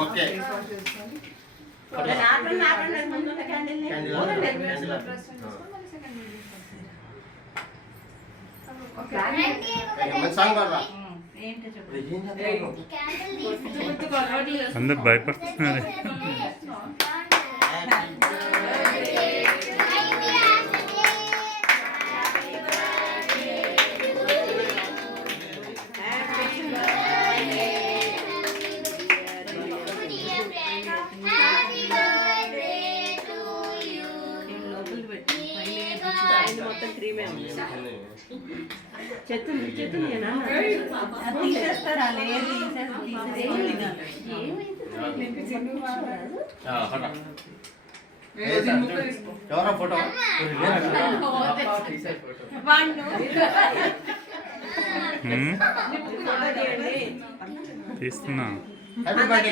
Okay అందరు భయపడుతున్నారు. ఎవరో ఫోటో తీస్తున్నా. హ్యాపీ బర్త్డే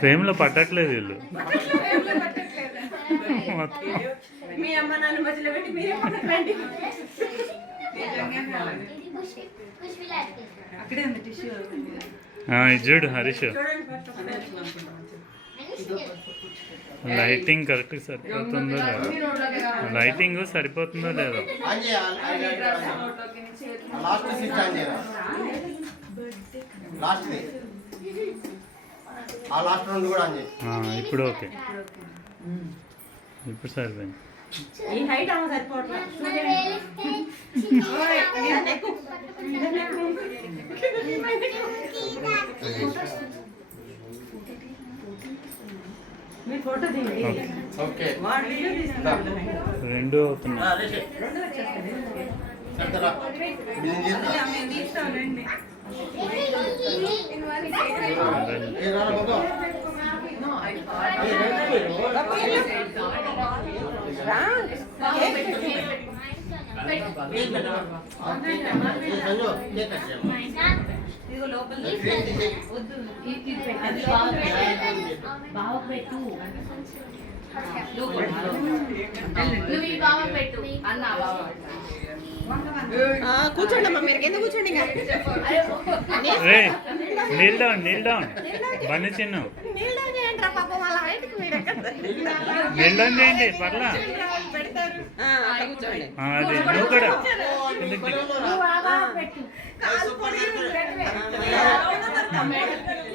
ఫ్రేమ్ లో పట్టట్లేదు వీళ్ళు. మీ అమ్మ నాన్న మధ్యలో పెట్టి మీరే పట్టండి. అక్కడే ఉంది టిష్యూ. ఇది చూడు హరీష్, లైటింగ్ కరెక్ట్ సరిపోతుందో లేదో, లైటింగ్ సరిపోతుందో లేదో. ఇప్పుడు ఓకే, ఇప్పుడు సరిపోయింది. ఈ హైట్ అమ్మ సరిపోవట్లేదు. మీ ఫోటో దిగండి. ఓకే వాడు వీడియో తీస్తున్నాడు. రెండు అవుతున్నాయి. కూర్చోండమ్మా, మీరు కింద కూర్చోండి. నీల్ డౌన్, నీల్ డౌన్ బండి చిన్న, నీల్ డౌన్ చేయండి పర్లా. అది నువ్వు కూడా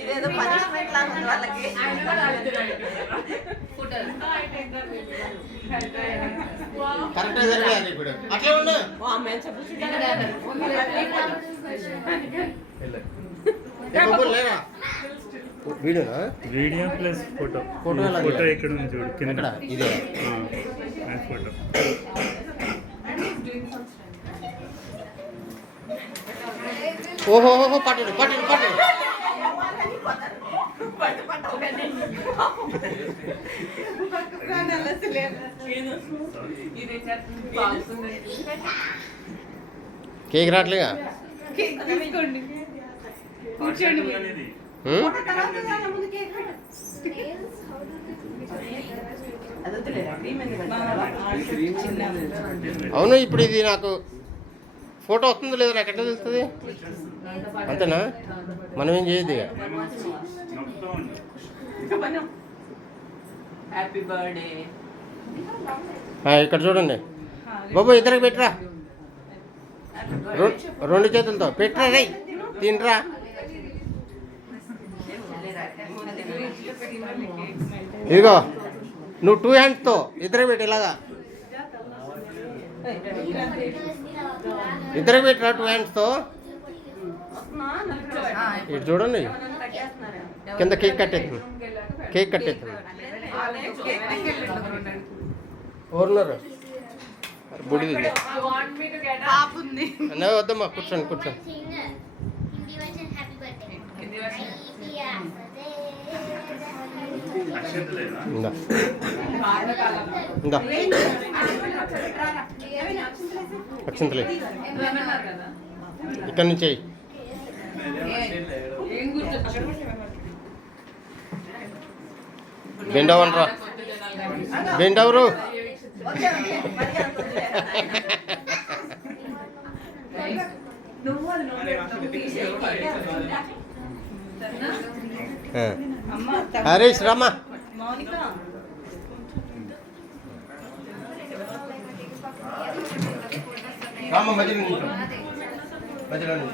ఇదేదో పనిష్మెంట్ లాగా ఉంది వాళ్ళకి. కరెక్ట్ జరిగారు ఇప్పుడు అట్లే ఉండు. వీడియోనా? Video plus photo. ఫోటో ఎక్కడ ఉంది చూడు కింద. ఇదే ఫోటో. ఓహో పట్టడు పట్టడు పట్టడు. కేక్ రావట్లేగా? అవును, ఇప్పుడు ఇది నాకు ఫోటో వస్తుందో లేదో నాకు ఎట్లా తెలుస్తుంది? అంతేనా? మనం ఏం చేయదు ఇక. ఇక్కడ చూడండి బాబు, ఇద్దరికి పెట్టరా, రెండు చేతులతో పెట్టరా, రై తినరా. ఇదిగో నువ్వు 2 హ్యాండ్స్తో ఇద్దరికి పెట్టి ఇలాగా, ఇద్దరికి పెట్టరా 2 హ్యాండ్స్తో. ఇటు చూడండి, కింద కేక్ కట్టేస్తుంది, కేక్ కట్టేస్తుంది. ఓర్నరు బుడిది వద్దమ్మా, కూర్చోండి కూర్చోండి. ఇందా ఇందా అక్షంతలే ఇక్కడి నుంచి అయ్యి బెండవనరా బెండవరు హరీష్ రామా రామ మధ్యలో నిల్చో. మధ్యలో నిల్చో.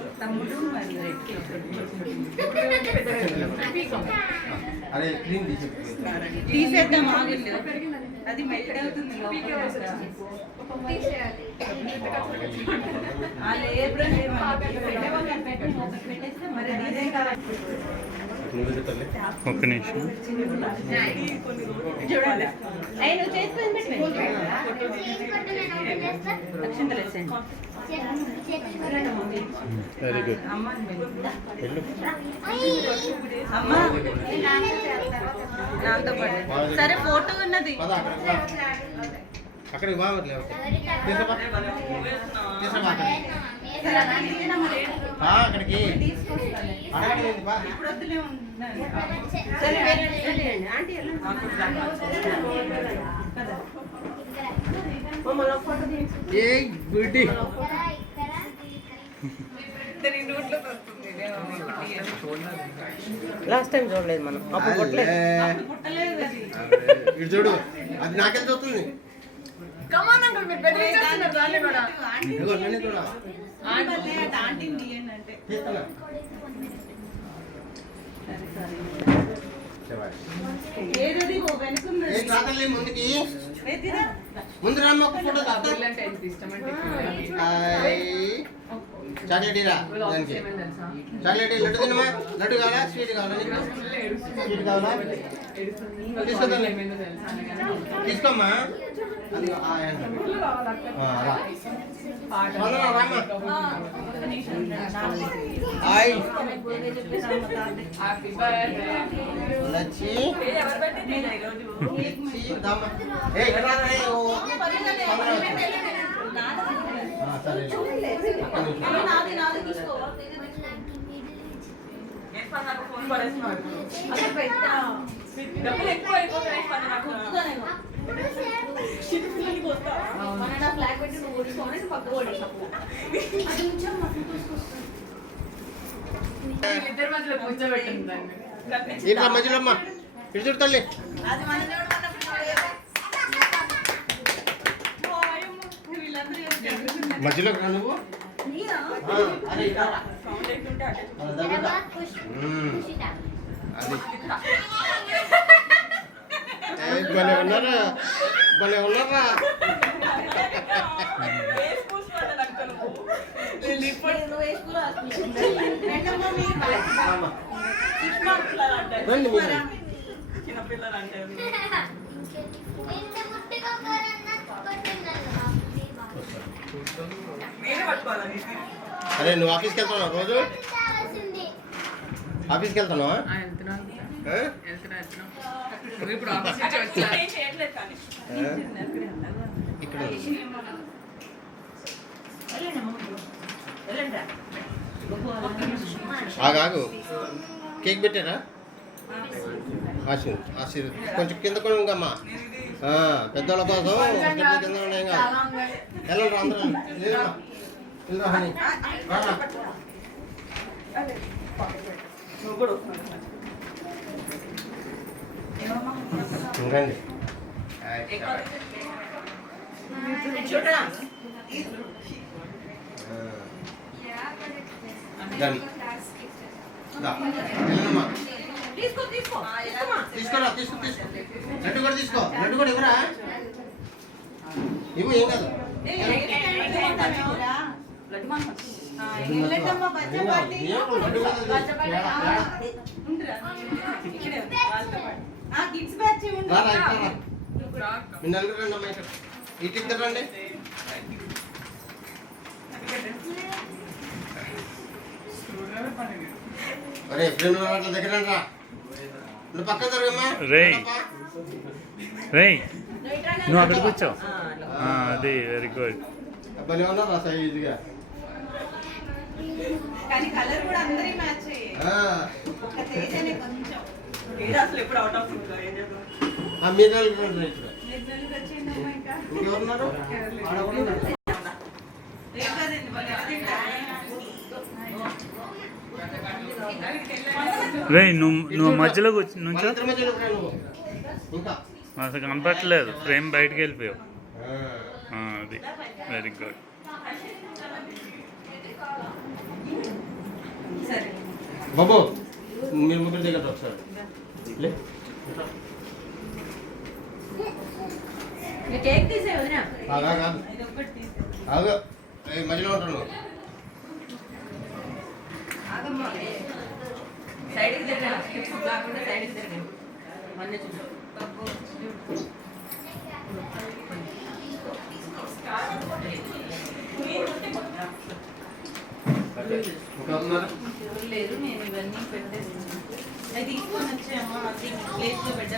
అరే క్లీన్ తీసేద్దాం ఆగిల్లు అది మెల్ట్ అవుతుంది ఒక్క నిమిషం. చూడాలి వెరీ గుడ్ నాతో పాటు సరే ఫోటో ఉన్నది అక్కడికి బాగట్లే అక్కడికి సరే ఏ గుడ్డి లాస్ట్ టైం చూడలేదు మనం అప్పుడు పుట్టలేదు ఇటు చూడు అది నాకెళ్ళి చూస్తుంది ఇదిగో నన్ను చూడా తీస్తున్నా. ఏ కాదలే ముందుకి ముందు రామ్మ ఒక ఫోటో చాక్లెట్ ఇరా దానికి చాక్లెట్ లడ్డు తినమా లడ్డు కావాలా స్వీట్ కావాలా నీకు స్వీట్ కావాలా తీసుకోదా తీసుకోమ్మా అది రామ్మ హాయ్ లచ్చి సరే ఇట్లా మధ్యలో అమ్మా ఇటు చూడు తల్లి మధ్యలో రా నువ్వు అరే అది భలే ఉన్నారా భలే ఉన్నారా రండి మీరు అరే నువ్వు ఆఫీస్కి వెళ్తున్నావా రోజు ఆఫీస్కి వెళ్తున్నావా ఇక్కడ ఆగాగు కేక్ పెట్టారా ఆశీర్వాద్ కొంచెం కింద కూడా ఇంకమ్మా పెద్దోళ్ళ కోసం కింద ఉన్నాయి కాదు వెళ్ళండి అందరూ వెళ్ళరా హని రండి తీసుకోరా తీసుకో తీసుకో లడ్డు కూడా తీసుకో లడ్డు కూడా ఇవ్వరా ఇవ్వు ఏం కాదు మీ నలుగురు రండి అమ్మాయి ఇటు ఇద్దరు రండి అరే ఫ్రెండ్ దగ్గర రా నువ్వు పక్కన జరగమ్మా రేయ్ నువ్వు అక్కడ కూర్చో అది వెరీ గుడ్. భలే ఉన్నారు సైజుగా. కానీ కలర్ కూడా అందరి మ్యాచ్ ఒక తేజనే కొంచెం తేజ అసలు ఎప్పుడు అవుట్ ఆఫ్ ఆ మీనాలు కూడా ఇక్కడ నిర్మల్కి వచ్చిందమ్మా ఇంకా ఇంకెవరున్నారు? ఆడ కూడా ఉన్నారు. ఏం కాదండి రేయ్ నువ్వు మధ్యలో నుంచో. వాళ్ళిద్దరి మధ్యలో రా నువ్వు. ఇంకా అసలు కనపట్లేదు, ఫ్రేమ్ బయటకు వెళ్ళిపోయావు. అది వెరీ గుడ్. సరే బాబు మీరు ముగ్గురు దగ్గర ఒకసారి లే. మీ కేక్ తీసే వదినా ఆగా కాదు ఇది ఒక్కటి తీసే ఆగా మధ్యలో ఉంటాను. ఆగమ్మా సైడ్కి తిరగండి స్కిప్స్ కాకుండా సైడ్కి తిరగండి మళ్ళీ చూద్దాం ఇంకా ఉన్నారా? లేదు నేను ఇవన్నీ పెట్టేస్తున్నాను అది తీసుకొని వచ్చామా అది ప్లేస్లో పెట్టా